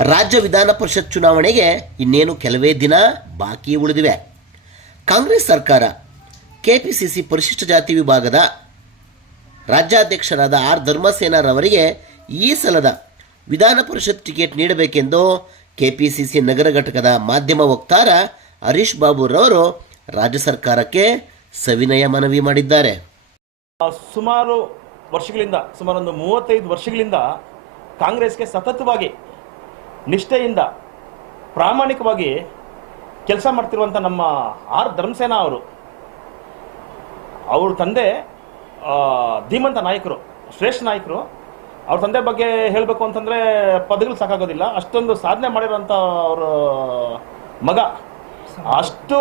ರಾಜ್ಯ ವಿಧಾನ ಪರಿಷತ್ ಚುನಾವಣೆಗೆ ಇನ್ನೇನು ಕೆಲವೇ ದಿನ ಬಾಕಿ ಉಳಿದಿವೆ. ಕಾಂಗ್ರೆಸ್ ಸರ್ಕಾರ ಕೆಪಿಸಿಸಿ ಪರಿಶಿಷ್ಟ ಜಾತಿ ವಿಭಾಗದ ರಾಜ್ಯಾಧ್ಯಕ್ಷರಾದ ಆರ್ ಧರ್ಮಸೇನಾರವರಿಗೆ ಈ ಸಲದ ವಿಧಾನ ಪರಿಷತ್ ಟಿಕೆಟ್ ನೀಡಬೇಕೆಂದು ಕೆಪಿಸಿಸಿ ನಗರ ಘಟಕದ ಮಾಧ್ಯಮ ವಕ್ತಾರ ಹರೀಶ್ ಬಾಬುರವರು ರಾಜ್ಯ ಸರ್ಕಾರಕ್ಕೆ ಸವಿನಯ ಮನವಿ ಮಾಡಿದ್ದಾರೆ. ಸುಮಾರು ವರ್ಷಗಳಿಂದ, ಸುಮಾರೊಂದು 35 ವರ್ಷಗಳಿಂದ ಕಾಂಗ್ರೆಸ್ಗೆ ಸತತವಾಗಿ ನಿಷ್ಠೆಯಿಂದ ಪ್ರಾಮಾಣಿಕವಾಗಿ ಕೆಲಸ ಮಾಡ್ತಿರುವಂಥ ನಮ್ಮ ಆರ್ ಧರ್ಮಸೇನಾ ಅವ್ರ ತಂದೆ ಧೀಮಂತ ನಾಯಕರು, ಶ್ರೇಷ್ಠ ನಾಯಕರು. ಅವ್ರ ತಂದೆ ಬಗ್ಗೆ ಹೇಳಬೇಕು ಅಂತಂದರೆ ಪದಗಳು ಸಾಕಾಗೋದಿಲ್ಲ. ಅಷ್ಟೊಂದು ಸಾಧನೆ ಮಾಡಿರೋಂಥ ಅವರ ಮಗ ಅಷ್ಟು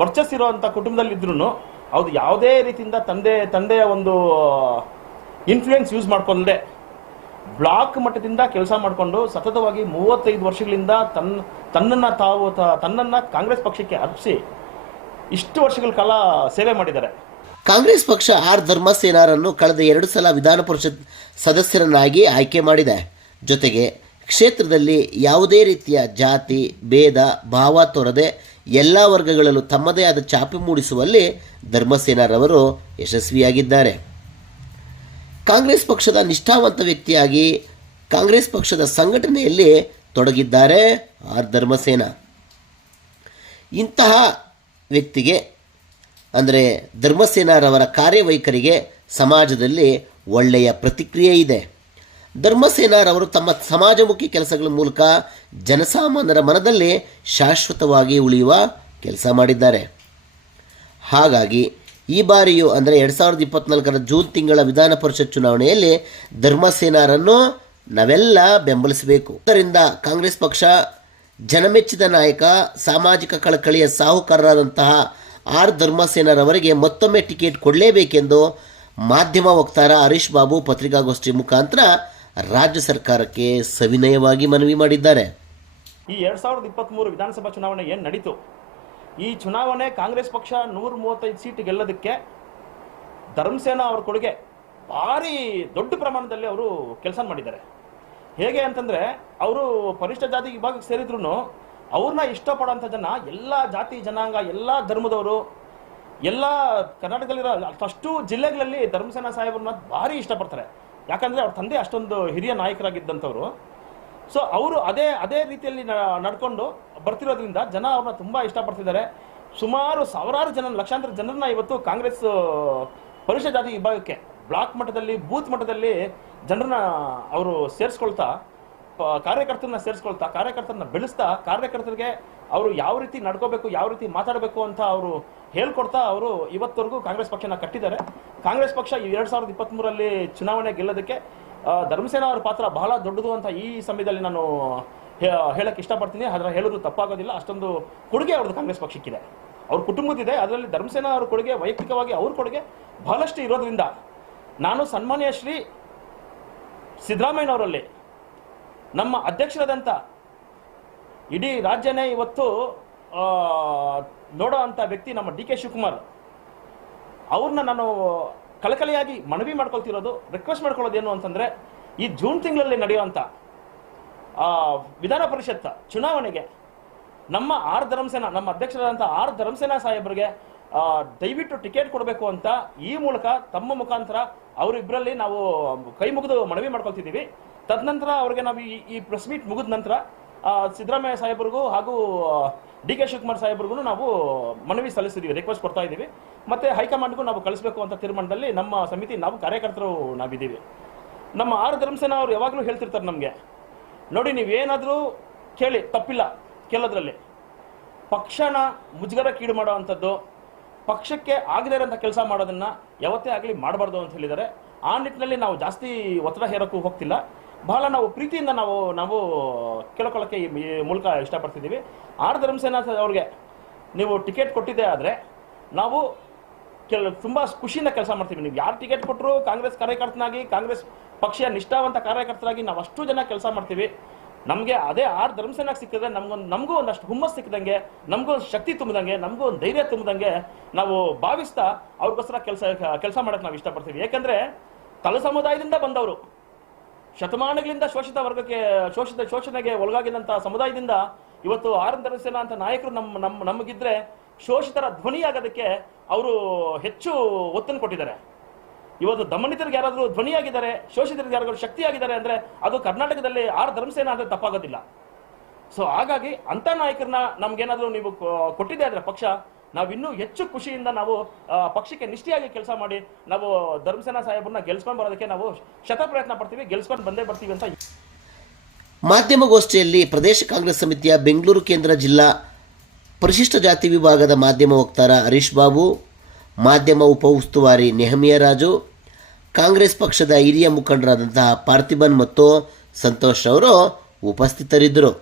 ವರ್ಚಸ್ಸಿರುವಂಥ ಕುಟುಂಬದಲ್ಲಿದ್ರೂ ಅವ್ರು ಯಾವುದೇ ರೀತಿಯಿಂದ ತಂದೆಯ ಒಂದು ಇನ್ಫ್ಲೂಯೆನ್ಸ್ ಯೂಸ್ ಮಾಡ್ಕೊಂಡೆ ಬ್ಲಾಕ್ ಮಟ್ಟದಿಂದ ಕೆಲಸ ಮಾಡಿಕೊಂಡು ಸತತವಾಗಿ 35 ವರ್ಷಗಳಿಂದ ತನ್ನನ್ನು ಕಾಂಗ್ರೆಸ್ ಪಕ್ಷಕ್ಕೆ ಅರ್ಪಿಸಿ ಇಷ್ಟು ವರ್ಷಗಳ ಕಾಲ ಸೇವೆ ಮಾಡಿದ್ದಾರೆ. ಕಾಂಗ್ರೆಸ್ ಪಕ್ಷ ಆರ್ ಧರ್ಮಸೇನಾರನ್ನು ಕಳೆದ 2 ಸಲ ವಿಧಾನ ಪರಿಷತ್ ಸದಸ್ಯರನ್ನಾಗಿ ಆಯ್ಕೆ ಮಾಡಿದೆ. ಜೊತೆಗೆ ಕ್ಷೇತ್ರದಲ್ಲಿ ಯಾವುದೇ ರೀತಿಯ ಜಾತಿ ಭೇದ ಭಾವ ತೋರದೆ ಎಲ್ಲ ವರ್ಗಗಳಲ್ಲೂ ತಮ್ಮದೇ ಆದ ಛಾಪು ಮೂಡಿಸುವಲ್ಲಿ ಧರ್ಮಸೇನಾರವರು ಯಶಸ್ವಿಯಾಗಿದ್ದಾರೆ. ಕಾಂಗ್ರೆಸ್ ಪಕ್ಷದ ನಿಷ್ಠಾವಂತ ವ್ಯಕ್ತಿಯಾಗಿ ಕಾಂಗ್ರೆಸ್ ಪಕ್ಷದ ಸಂಘಟನೆಯಲ್ಲಿ ತೊಡಗಿದ್ದಾರೆ ಆರ್ ಧರ್ಮಸೇನಾ. ಇಂತಹ ವ್ಯಕ್ತಿಗೆ ಅಂದರೆ ಧರ್ಮಸೇನಾರವರ ಕಾರ್ಯವೈಖರಿಗೆ ಸಮಾಜದಲ್ಲಿ ಒಳ್ಳೆಯ ಪ್ರತಿಕ್ರಿಯೆ ಇದೆ. ಧರ್ಮಸೇನಾರವರು ತಮ್ಮ ಸಮಾಜಮುಖಿ ಕೆಲಸಗಳ ಮೂಲಕ ಜನಸಾಮಾನ್ಯರ ಮನದಲ್ಲಿ ಶಾಶ್ವತವಾಗಿ ಉಳಿಯುವ ಕೆಲಸ ಮಾಡಿದ್ದಾರೆ. ಹಾಗಾಗಿ ಈ ಬಾರಿಯೂ ಅಂದರೆ 2024 ಜೂನ್ ತಿಂಗಳ ವಿಧಾನ ಪರಿಷತ್ ಚುನಾವಣೆಯಲ್ಲಿ ಧರ್ಮಸೇನಾರನ್ನು ನಾವೆಲ್ಲ ಬೆಂಬಲಿಸಬೇಕು. ಇದರಿಂದ ಕಾಂಗ್ರೆಸ್ ಪಕ್ಷ ಜನಮೆಚ್ಚಿದ ನಾಯಕ, ಸಾಮಾಜಿಕ ಕಳಕಳಿಯ ಸಾಹುಕಾರರಾದಂತಹ ಆರ್ ಧರ್ಮಸೇನಾರವರಿಗೆ ಮತ್ತೊಮ್ಮೆ ಟಿಕೆಟ್ ಕೊಡಲೇಬೇಕೆಂದು ಮಾಧ್ಯಮ ವಕ್ತಾರ ಹರೀಶ್ ಬಾಬು ಪತ್ರಿಕಾಗೋಷ್ಠಿ ಮುಖಾಂತರ ರಾಜ್ಯ ಸರ್ಕಾರಕ್ಕೆ ಸವಿನಯವಾಗಿ ಮನವಿ ಮಾಡಿದ್ದಾರೆ. ಈ 2023 ವಿಧಾನಸಭಾ ಚುನಾವಣೆ ಏನು ನಡೀತು, ಈ ಚುನಾವಣೆ ಕಾಂಗ್ರೆಸ್ ಪಕ್ಷ 135 ಸೀಟ್ ಗೆಲ್ಲೋದಕ್ಕೆ ಧರ್ಮಸೇನಾ ಅವ್ರ ಕೊಡುಗೆ ಭಾರಿ ದೊಡ್ಡ ಪ್ರಮಾಣದಲ್ಲಿ ಅವರು ಕೆಲಸ ಮಾಡಿದ್ದಾರೆ. ಹೇಗೆ ಅಂತಂದರೆ, ಅವರು ಪರಿಶಿಷ್ಟ ಜಾತಿ ವಿಭಾಗಕ್ಕೆ ಸೇರಿದ್ರು ಅವ್ರನ್ನ ಇಷ್ಟಪಡೋಂಥ ಜನ ಎಲ್ಲ ಜಾತಿ ಜನಾಂಗ, ಎಲ್ಲ ಧರ್ಮದವರು, ಎಲ್ಲ ಕರ್ನಾಟಕದಲ್ಲಿರೋ ಅಷ್ಟು ಜಿಲ್ಲೆಗಳಲ್ಲಿ ಧರ್ಮಸೇನಾ ಸಾಹೇಬ್ರನ್ನ ಭಾರಿ ಇಷ್ಟಪಡ್ತಾರೆ. ಯಾಕಂದರೆ ಅವ್ರ ತಂದೆ ಅಷ್ಟೊಂದು ಹಿರಿಯ ನಾಯಕರಾಗಿದ್ದಂಥವ್ರು. ಸೊ ಅವರು ಅದೇ ರೀತಿಯಲ್ಲಿ ನಡ್ಕೊಂಡು ಬರ್ತಿರೋದ್ರಿಂದ ಜನ ಅವ್ರನ್ನ ತುಂಬ ಇಷ್ಟಪಡ್ತಿದ್ದಾರೆ. ಸುಮಾರು ಸಾವಿರಾರು ಜನ, ಲಕ್ಷಾಂತರ ಜನರನ್ನ ಇವತ್ತು ಕಾಂಗ್ರೆಸ್ ಪರಿಶಿಷ್ಟ ಜಾತಿ ವಿಭಾಗಕ್ಕೆ ಬ್ಲಾಕ್ ಮಟ್ಟದಲ್ಲಿ, ಬೂತ್ ಮಟ್ಟದಲ್ಲಿ ಜನರನ್ನ ಅವರು ಸೇರಿಸ್ಕೊಳ್ತಾ, ಕಾರ್ಯಕರ್ತರನ್ನ ಬೆಳೆಸ್ತಾ, ಕಾರ್ಯಕರ್ತರಿಗೆ ಅವರು ಯಾವ ರೀತಿ ನಡ್ಕೋಬೇಕು, ಯಾವ ರೀತಿ ಮಾತಾಡಬೇಕು ಅಂತ ಅವರು ಹೇಳ್ಕೊಡ್ತಾ ಅವರು ಇವತ್ತವರೆಗೂ ಕಾಂಗ್ರೆಸ್ ಪಕ್ಷನ ಕಟ್ಟಿದ್ದಾರೆ. ಕಾಂಗ್ರೆಸ್ ಪಕ್ಷ 2023 ಚುನಾವಣೆ ಗೆಲ್ಲೋದಕ್ಕೆ ಧರ್ಮಸೇನಾ ಅವರ ಪಾತ್ರ ಬಹಳ ದೊಡ್ಡದು ಅಂತ ಈ ಸಮಯದಲ್ಲಿ ನಾನು ಹೇಳಕ್ಕೆ ಇಷ್ಟಪಡ್ತೀನಿ. ಆದರೆ ಹೇಳೋದು ತಪ್ಪಾಗೋದಿಲ್ಲ. ಅಷ್ಟೊಂದು ಕೊಡುಗೆ ಅವ್ರದ್ದು ಕಾಂಗ್ರೆಸ್ ಪಕ್ಷಕ್ಕಿದೆ, ಅವ್ರ ಕುಟುಂಬದಿದೆ. ಅದರಲ್ಲಿ ಧರ್ಮಸೇನಾ ಅವ್ರ ಕೊಡುಗೆ, ವೈಯಕ್ತಿಕವಾಗಿ ಅವ್ರ ಕೊಡುಗೆ ಬಹಳಷ್ಟು ಇರೋದ್ರಿಂದ ನಾನು ಸನ್ಮಾನ್ಯ ಶ್ರೀ ಸಿದ್ದರಾಮಯ್ಯನವರಲ್ಲಿ, ನಮ್ಮ ಅಧ್ಯಕ್ಷರಾದಂಥ ಇಡೀ ರಾಜ್ಯನೇ ಇವತ್ತು ನೋಡೋ ಅಂಥ ವ್ಯಕ್ತಿ ನಮ್ಮ ಡಿ ಕೆ ಶಿವಕುಮಾರ್ ಅವ್ರನ್ನ ನಾನು ಕಳಕಳಿಯಾಗಿ ಮನವಿ ಮಾಡ್ಕೊಳ್ತಿರೋದು, ರಿಕ್ವೆಸ್ಟ್ ಮಾಡ್ಕೊಳ್ಳೋದೇನು ಅಂತಂದರೆ, ಈ ಜೂನ್ ತಿಂಗಳಲ್ಲಿ ನಡೆಯುವಂಥ ವಿಧಾನ ಪರಿಷತ್ ಚುನಾವಣೆಗೆ ನಮ್ಮ ಆರ್ ಧರ್ಮಸೇನಾ, ನಮ್ಮ ಅಧ್ಯಕ್ಷರಾದಂಥ ಆರ್ ಧರ್ಮಸೇನಾ ಸಾಹೇಬರಿಗೆ ದಯವಿಟ್ಟು ಟಿಕೆಟ್ ಕೊಡಬೇಕು ಅಂತ ಈ ಮೂಲಕ ತಮ್ಮ ಮುಖಾಂತರ ಅವರಿಬ್ಬರಲ್ಲಿ ನಾವು ಕೈ ಮುಗಿದು ಮನವಿ ಮಾಡ್ಕೊಳ್ತಿದ್ದೀವಿ. ತದನಂತರ ಅವ್ರಿಗೆ ನಾವು ಈ ಪ್ರೆಸ್ ಮೀಟ್ ಮುಗಿದ ನಂತರ ಸಿದ್ದರಾಮಯ್ಯ ಸಾಹೇಬ್ರಿಗೂ ಹಾಗೂ ಡಿ ಕೆ ಶಿವಕುಮಾರ್ ಸಾಹೇಬ್ರಿಗೂ ನಾವು ಮನವಿ ಸಲ್ಲಿಸಿದ್ದೀವಿ, ರಿಕ್ವೆಸ್ಟ್ ಕೊಡ್ತಾ ಇದ್ದೀವಿ. ಮತ್ತು ಹೈಕಮಾಂಡ್ಗೂ ನಾವು ಕಳಿಸಬೇಕು ಅಂತ ತೀರ್ಮಾನದಲ್ಲಿ ನಮ್ಮ ಸಮಿತಿ, ನಾವು ಕಾರ್ಯಕರ್ತರು ನಾವಿದ್ದೀವಿ. ನಮ್ಮ ಆರ್ ಧರ್ಮಸೇನಾ ಅವರು ಯಾವಾಗಲೂ ಹೇಳ್ತಿರ್ತಾರೆ ನಮಗೆ, ನೋಡಿ ನೀವೇನಾದರೂ ಕೇಳಿ, ತಪ್ಪಿಲ್ಲ ಕೇಳೋದ್ರಲ್ಲಿ. ಪಕ್ಷನ ಮುಜುಗರಕ್ಕೀಡು ಮಾಡೋ ಅಂಥದ್ದು, ಪಕ್ಷಕ್ಕೆ ಆಗದೇ ಇರೋಂಥ ಕೆಲಸ ಮಾಡೋದನ್ನು ಯಾವತ್ತೇ ಆಗಲಿ ಮಾಡಬಾರ್ದು ಅಂತ ಹೇಳಿದ್ದಾರೆ. ಆ ನಿಟ್ಟಿನಲ್ಲಿ ನಾವು ಜಾಸ್ತಿ ಒತ್ತಡ ಹೇರೋಕ್ಕೂ ಹೋಗ್ತಿಲ್ಲ. ಬಹಳ ನಾವು ಪ್ರೀತಿಯಿಂದ ನಾವು ಕೇಳ್ಕೊಳ್ಳೋಕ್ಕೆ ಈ ಮೂಲಕ ಇಷ್ಟಪಡ್ತಿದ್ದೀವಿ. ಆರ್ ಧರ್ಮಸೇನಾ ಅವ್ರಿಗೆ ನೀವು ಟಿಕೆಟ್ ಕೊಟ್ಟಿದ್ದೆ ಆದರೆ ನಾವು ತುಂಬ ಖುಷಿಯಿಂದ ಕೆಲಸ ಮಾಡ್ತೀವಿ. ನೀವು ಯಾರು ಟಿಕೆಟ್ ಕೊಟ್ಟರು ಕಾಂಗ್ರೆಸ್ ಕಾರ್ಯಕರ್ತನಾಗಿ, ಕಾಂಗ್ರೆಸ್ ಪಕ್ಷೀಯ ನಿಷ್ಠಾವಂತ ಕಾರ್ಯಕರ್ತರಾಗಿ ನಾವು ಅಷ್ಟು ಜನ ಕೆಲಸ ಮಾಡ್ತೀವಿ. ನಮಗೆ ಅದೇ ಆರ್ ಧರ್ಮಸೇನಾಗೆ ಸಿಕ್ಕಿದ್ರೆ ನಮಗೂ ಒಂದಷ್ಟು ಹುಮ್ಮಸ್ ಸಿಕ್ಕಿದಂಗೆ, ನಮಗೂ ಒಂದು ಶಕ್ತಿ ತುಂಬಿದಂಗೆ, ನಮಗೂ ಒಂದು ಧೈರ್ಯ ತುಂಬಿದಂಗೆ ನಾವು ಭಾವಿಸ್ತಾ ಅವ್ರಿಗೋಸ್ಕರ ಕೆಲಸ ಮಾಡೋಕ್ಕೆ ನಾವು ಇಷ್ಟಪಡ್ತೀವಿ. ಯಾಕಂದರೆ ತಳ ಸಮುದಾಯದಿಂದ ಬಂದವರು, ಶತಮಾನಗಳಿಂದ ಶೋಷಿತ ವರ್ಗಕ್ಕೆ ಶೋಷಣೆಗೆ ಒಳಗಾಗಿದ್ದಂಥ ಸಮುದಾಯದಿಂದ ಇವತ್ತು ಆರ್ ಧರ್ಮಸೇನಾ ಅಂತ ನಾಯಕರು ನಮಗಿದ್ರೆ ಶೋಷಿತರ ಧ್ವನಿಯಾಗೋದಕ್ಕೆ ಅವರು ಹೆಚ್ಚು ಒತ್ತನ್ನು ಕೊಟ್ಟಿದ್ದಾರೆ. ಇವತ್ತು ದಮನಿತರಿಗೆ ಯಾರಾದರೂ ಧ್ವನಿಯಾಗಿದ್ದಾರೆ, ಶೋಷಿತರಿಗೆ ಯಾರಾದರೂ ಶಕ್ತಿಯಾಗಿದ್ದಾರೆ ಅಂದರೆ ಅದು ಕರ್ನಾಟಕದಲ್ಲಿ ಆರ್ ಧರ್ಮಸೇನಾ ಅಂದರೆ ತಪ್ಪಾಗೋದಿಲ್ಲ. ಸೊ ಹಾಗಾಗಿ ಅಂಥ ನಾಯಕರನ್ನ ನಮ್ಗೇನಾದರೂ ನೀವು ಕೊಟ್ಟಿದೆ ಆದರೆ ಪಕ್ಷ, ನಾವು ಇನ್ನೂ ಹೆಚ್ಚು ಖುಷಿಯಿಂದ ನಾವು ಪಕ್ಷಕ್ಕೆ ನಿಷ್ಠೆಯಾಗಿ ಕೆಲಸ ಮಾಡಿ ನಾವು ಧರ್ಮಸೇನಾ ಸಾಹೇಬ್ರನ್ನ ಗೆಲ್ಸ್ಕೊಂಡು ಬರೋದಕ್ಕೆ ನಾವು ಶತ ಪ್ರಯತ್ನ ಪಡ್ತೀವಿ, ಗೆಲ್ಸ್ಕೊಂಡು ಬಂದೇ ಬರ್ತೀವಿ ಅಂತ. ಮಾಧ್ಯಮಗೋಷ್ಠಿಯಲ್ಲಿ ಪ್ರದೇಶ ಕಾಂಗ್ರೆಸ್ ಸಮಿತಿಯ ಬೆಂಗಳೂರು ಕೇಂದ್ರ ಜಿಲ್ಲಾ ಪರಿಶಿಷ್ಟ ಜಾತಿ ವಿಭಾಗದ ಮಾಧ್ಯಮ ವಕ್ತಾರ ಹರೀಶ್ ಬಾಬು, ಮಾಧ್ಯಮ ಉಪ ಉಸ್ತುವಾರಿ ನೆಹಮಿಯಾ ರಾಜು, ಕಾಂಗ್ರೆಸ್ ಪಕ್ಷದ ಹಿರಿಯ ಮುಖಂಡರಾದಂತಹ ಪಾರ್ಥಿಬನ್ ಮತ್ತು ಸಂತೋಷ್ ಅವರು ಉಪಸ್ಥಿತರಿದ್ದರು.